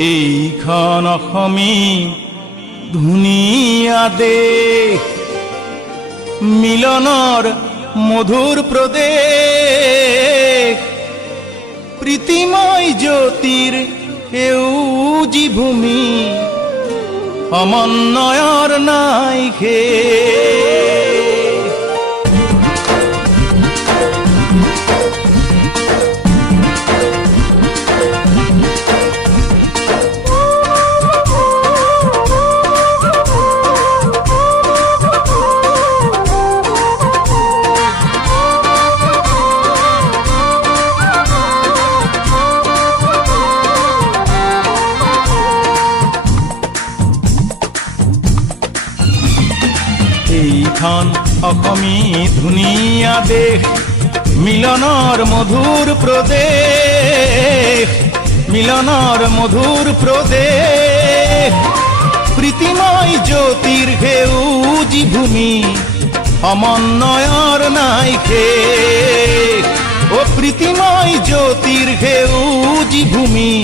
এইখন অসমী ধুনীয়া দেশ, মিলনৰ মধুৰ প্ৰদেশ, প্ৰীতিময় জ্যোতিৰ সেউজী ভূমি, সমন্বয়ৰ নাই শেষ। এইখন অসমী ধুনীয়া দেশ, মিলনৰ মধুৰ প্ৰদেশ, মিলনৰ মধুৰ প্ৰদেশ, প্ৰীতিময় জ্যোতিৰ সেউজী ভূমি, সমন্বয়ৰ নাই শেষ। ও প্ৰীতিময় জ্যোতিৰ সেউজী ভূমি,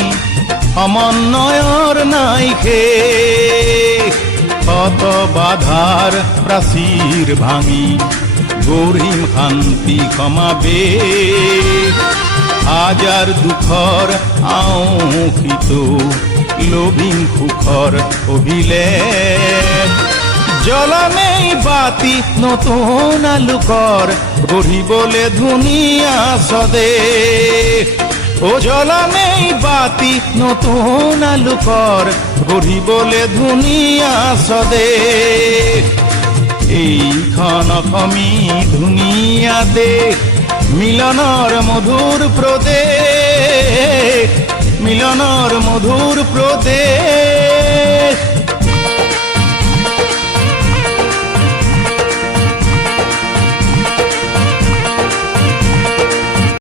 সমন্বয়ৰ নাই শেষ। কত বাধাৰ প্ৰাচীৰ ভাঙি গঢ়িম শান্তি সমাবেশ, হাজাৰ দুখৰ আওঁসিত লভিম সুখৰ অভিলেখ। জ্বলনেই বাতি নতুন আলোকৰ, গঢ়িবলে ধুনীয়া স্বদেশ। ও জ্বলনেই বাতি নতুন আলোকৰ, গঢ়িবলে ধুনীয়া স্বদেশ। এইখন অসমী ধুনীয়া দেশ, মিলনৰ মধুৰ প্ৰদেশ, মিলনৰ মধুৰ প্ৰদেশ।